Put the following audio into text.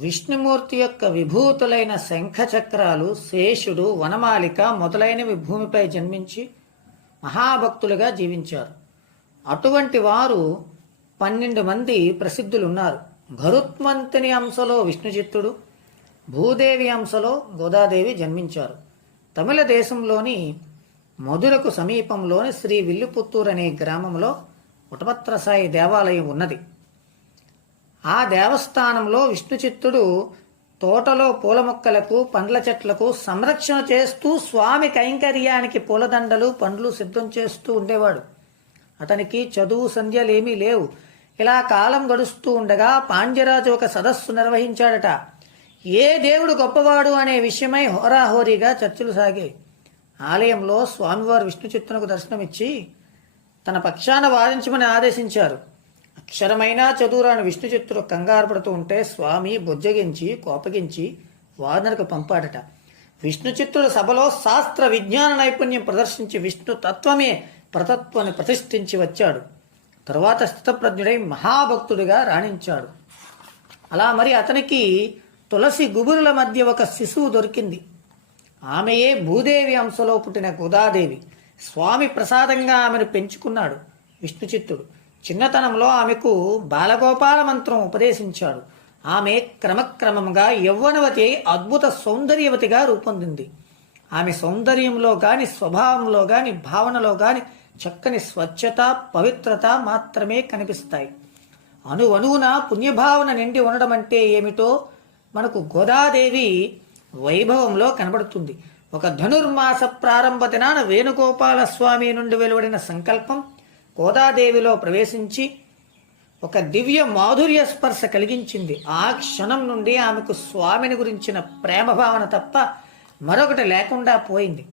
విష్ణుమూర్తి యొక్క విభూతులైన శంఖచక్రాలు, శేషుడు, వనమాలిక మొదలైనవి భూమిపై జన్మించి మహాభక్తులుగా జీవించారు. అటువంటి వారు 12 మంది ప్రసిద్ధులున్నారు. గరుత్మంతుని అంశలో విష్ణుచిత్తుడు, భూదేవి అంశలో గోదాదేవి జన్మించారు. తమిళ దేశంలోని మధురకు సమీపంలోని శ్రీ విల్లుపుత్తూరు అనే గ్రామంలో పుటపత్రసాయి దేవాలయం ఉన్నది. ఆ దేవస్థానంలో విష్ణుచిత్తుడు తోటలో పూల మొక్కలకు, పండ్ల చెట్లకు సంరక్షణ చేస్తూ స్వామి కైంకర్యానికి పూలదండలు, పండ్లు సిద్ధం చేస్తూ ఉండేవాడు. అతనికి చదువు సంధ్యలేమీ లేవు. ఇలా కాలం గడుస్తూ ఉండగా పాండ్యరాజు ఒక సదస్సు నిర్వహించాడట. ఏ దేవుడు గొప్పవాడు అనే విషయమై హోరాహోరీగా చర్చలు సాగాయి. ఆలయంలో స్వామివారు విష్ణుచిత్తునకు దర్శనమిచ్చి తన పక్షాన వాదించమని ఆదేశించారు. అక్షరమైనా చదువురాని విష్ణుచిత్తుడు కంగారు పడుతూ ఉంటే స్వామి బుజ్జగించి కోపగించి వాదనకు పంపాడట. విష్ణుచిత్తుడు సభలో శాస్త్ర విజ్ఞాన నైపుణ్యం ప్రదర్శించి విష్ణు తత్వమే ప్రతత్వాన్ని ప్రతిష్ఠించి వచ్చాడు. తరువాత స్థితప్రజ్ఞుడై మహాభక్తుడిగా రాణించాడు. అలా మరి అతనికి తులసి గుబురుల మధ్య ఒక శిశువు దొరికింది. ఆమెయే భూదేవి అంశలో పుట్టిన గోదాదేవి. స్వామి ప్రసాదంగా ఆమెను పెంచుకున్నాడు విష్ణుచిత్తుడు. చిన్నతనంలో ఆమెకు బాలగోపాల మంత్రం ఉపదేశించాడు. ఆమె క్రమక్రమంగా యవ్వనవతి అద్భుత సౌందర్యవతిగా రూపొందింది. ఆమె సౌందర్యంలో గాని, స్వభావంలో గాని, భావనలో గాని చక్కని స్వచ్ఛత, పవిత్రత మాత్రమే కనిపిస్తాయి. అణువణువున పుణ్యభావన నిండి ఉండడం అంటే ఏమిటో మనకు గోదాదేవి వైభవంలో కనబడుతుంది. ఒక ధనుర్మాస ప్రారంభ దినాన వేణుగోపాల స్వామి నుండి వెలువడిన సంకల్పం గోదాదేవిలో ప్రవేశించి ఒక దివ్య మాధుర్య స్పర్శ కలిగించింది. ఆ క్షణం నుండి ఆమెకు స్వామిని గురించిన ప్రేమ భావన తప్ప మరొకటి లేకుండా పోయింది.